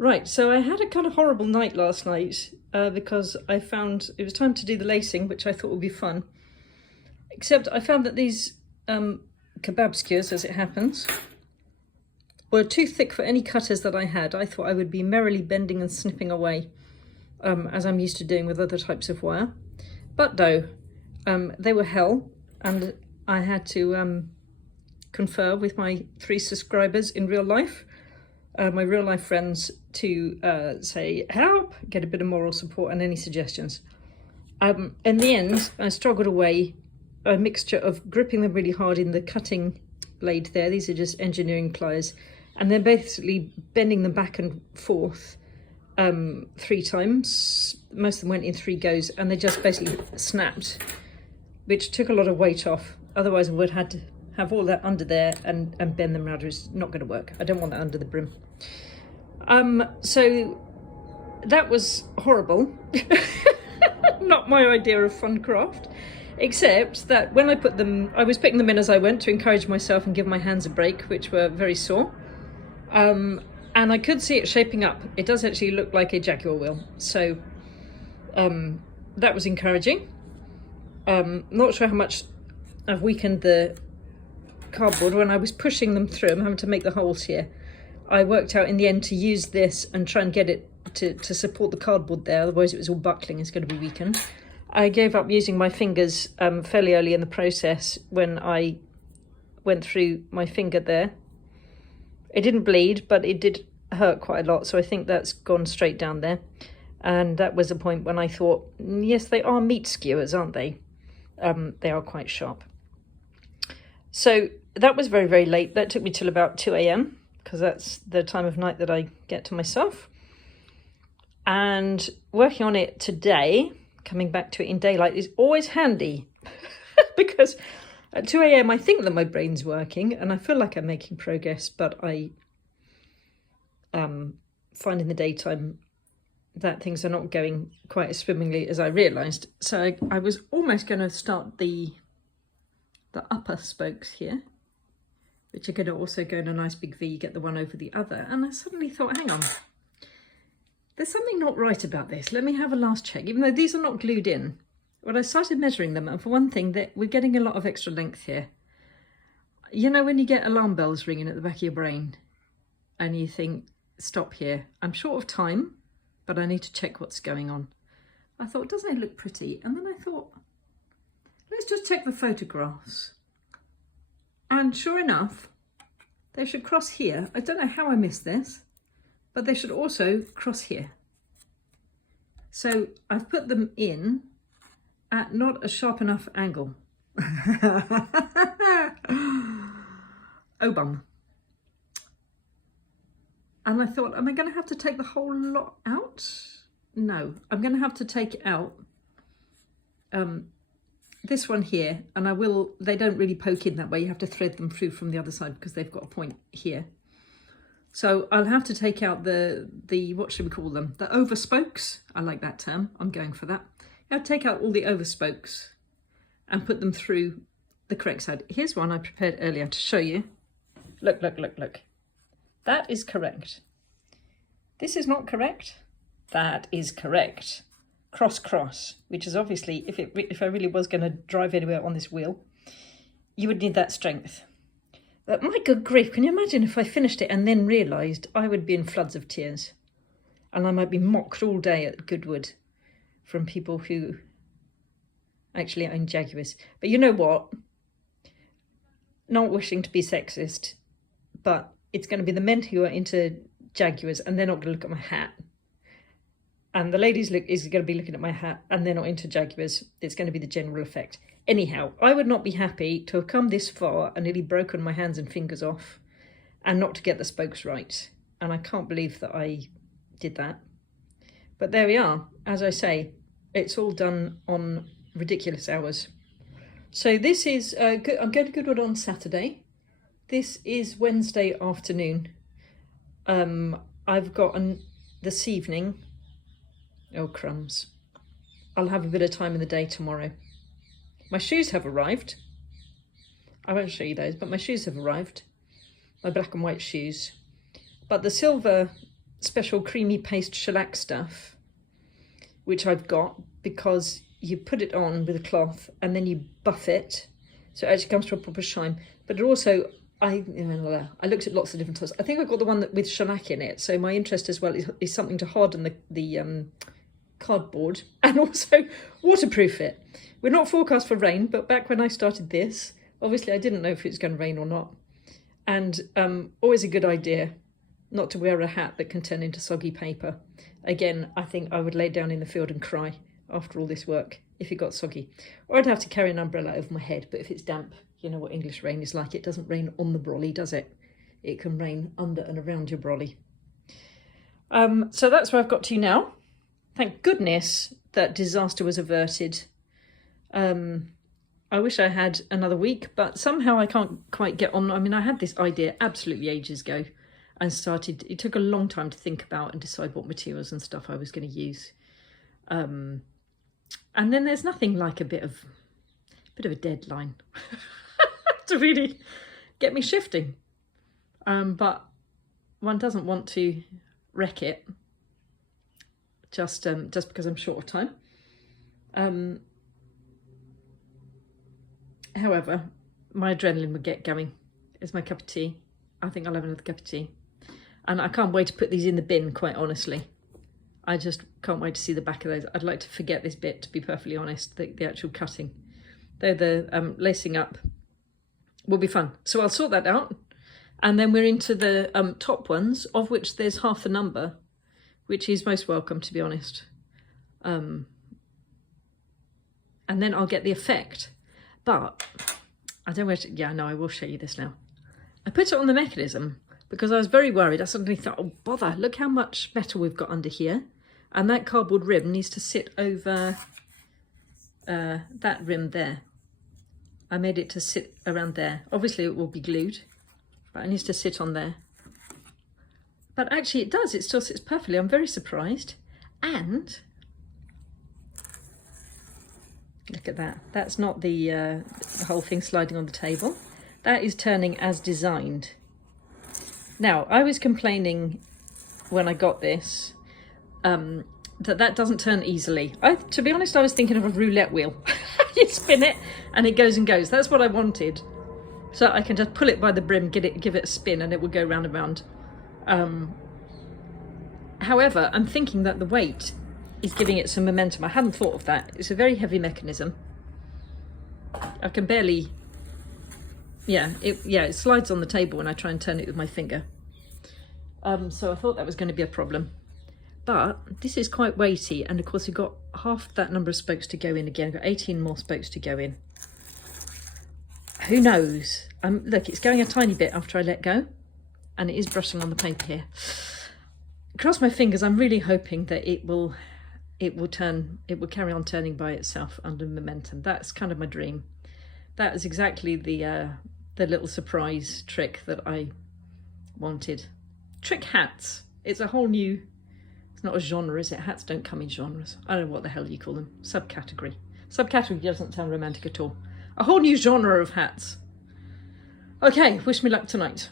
Right, so I had a kind of horrible night last night because I found it was time to do the lacing, which I thought would be fun. Except I found that these kebab skewers, as it happens, were too thick for any cutters that I had. I thought I would be merrily bending and snipping away, as I'm used to doing with other types of wire. But no, they were hell, and I had to confer with my 3 subscribers in real life, my real life friends, to say help, get a bit of moral support and any suggestions. In the end, I struggled away a mixture of gripping them really hard in the cutting blade there. These are just engineering pliers, and then basically bending them back and forth 3 times. Most of them went in 3 goes, and they just basically snapped, which took a lot of weight off. Otherwise I would have had to have all that under there and bend them around. It's not going to work. I don't want that under the brim. So that was horrible. Not my idea of fun craft, except that when I put them, I was putting them in as I went to encourage myself and give my hands a break, which were very sore. And I could see it shaping up. It does actually look like a Jaguar wheel. So that was encouraging. Not sure how much I've weakened the cardboard. When I was pushing them through, I'm having to make the holes here. I worked out in the end to use this and try and get it to support the cardboard there, otherwise it was all buckling, it's going to be weakened. I gave up using my fingers fairly early in the process when I went through my finger there. It didn't bleed, but it did hurt quite a lot, so I think that's gone straight down there. And that was a point when I thought, yes, they are meat skewers, aren't they? They are quite sharp. So that was very, very late. That took me till about 2 a.m. because that's the time of night that I get to myself. And working on it today, coming back to it in daylight, is always handy because at 2 a.m. I think that my brain's working and I feel like I'm making progress, but I find in the daytime that things are not going quite as swimmingly as I realised. So I was almost going to start the upper spokes here, which are going to also go in a nice big V, get the one over the other. And I suddenly thought, hang on, there's something not right about this. Let me have a last check, even though these are not glued in. When I started measuring them, and for one thing, that we're getting a lot of extra length here. You know, when you get alarm bells ringing at the back of your brain and you think, stop here, I'm short of time, but I need to check what's going on. I thought, doesn't it look pretty? And then I thought, let's just check the photographs. And sure enough, they should cross here. I don't know how I missed this, but they should also cross here. So I've put them in at not a sharp enough angle. Oh bum. And I thought, am I going to have to take the whole lot out? No, I'm going to have to take out this one here, and I will, they don't really poke in that way. You have to thread them through from the other side because they've got a point here. So I'll have to take out the what should we call them? The over spokes. I like that term. I'm going for that. You have to take out all the over spokes and put them through the correct side. Here's one I prepared earlier to show you. Look, look, look, look. That is correct. This is not correct. That is correct. Cross, cross, which is obviously, if I really was going to drive anywhere on this wheel, you would need that strength. But my good grief, can you imagine if I finished it and then realised I would be in floods of tears and I might be mocked all day at Goodwood from people who actually own Jaguars. But you know what? Not wishing to be sexist, but it's going to be the men who are into Jaguars and they're not going to look at my hat. And the ladies is going to be looking at my hat and they're not into Jaguars. It's going to be the general effect. Anyhow, I would not be happy to have come this far and nearly broken my hands and fingers off and not to get the spokes right. And I can't believe that I did that. But there we are. As I say, it's all done on ridiculous hours. So this is, I'm going to Goodwood on Saturday. This is Wednesday afternoon. I've got this evening. Oh, crumbs. I'll have a bit of time in the day tomorrow. My shoes have arrived. I won't show you those, but my shoes have arrived. My black and white shoes. But the silver special creamy paste shellac stuff, which I've got because you put it on with a cloth and then you buff it, so it actually comes to a proper shine. But it also, I looked at lots of different types. I think I've got the one that with shellac in it, so my interest as well is something to harden the cardboard and also waterproof it. We're not forecast for rain, but back when I started this, obviously I didn't know if it was going to rain or not. And always a good idea not to wear a hat that can turn into soggy paper. Again, I think I would lay down in the field and cry after all this work if it got soggy. Or I'd have to carry an umbrella over my head, but if it's damp, you know what English rain is like. It doesn't rain on the brolly, does it? It can rain under and around your brolly. So that's where I've got to now. Thank goodness that disaster was averted. I wish I had another week, but somehow I can't quite get on. I mean, I had this idea absolutely ages ago and it took a long time to think about and decide what materials and stuff I was going to use. And then there's nothing like a bit of a deadline to really get me shifting. But one doesn't want to wreck it just because I'm short of time. However, my adrenaline would get going. It's my cup of tea. I think I'll have another cup of tea. And I can't wait to put these in the bin, quite honestly. I just can't wait to see the back of those. I'd like to forget this bit, to be perfectly honest, the actual cutting. Though the lacing up will be fun. So I'll sort that out. And then we're into the top ones, of which there's half the number, which is most welcome, to be honest. And then I'll get the effect. But I don't know where to, yeah, no, I will show you this now. I put it on the mechanism because I was very worried. I suddenly thought, oh, bother, look how much metal we've got under here. And that cardboard rim needs to sit over that rim there. I made it to sit around there. Obviously it will be glued, but it needs to sit on there. But actually it does, it still sits perfectly. I'm very surprised. And look at that. That's not the whole thing sliding on the table. That is turning as designed. Now, I was complaining when I got this that doesn't turn easily. To be honest, I was thinking of a roulette wheel. You spin it and it goes and goes. That's what I wanted. So I can just pull it by the brim, give it a spin, and it will go round and round. However, I'm thinking that the weight is giving it some momentum. I hadn't thought of that. It's a very heavy mechanism. I can barely, it slides on the table when I try and turn it with my finger. So I thought that was going to be a problem. But this is quite weighty, and of course we've got half that number of spokes to go in again. We've got 18 more spokes to go in. Who knows? Look, it's going a tiny bit after I let go, and it is brushing on the paper here. Cross my fingers. I'm really hoping that it will carry on turning by itself under momentum. That's kind of my dream. That is exactly the little surprise trick that I wanted. Trick hats. It's a whole new, it's not a genre, is it? Hats don't come in genres. I don't know what the hell you call them. Subcategory. Subcategory doesn't sound romantic at all. A whole new genre of hats. Okay, wish me luck tonight.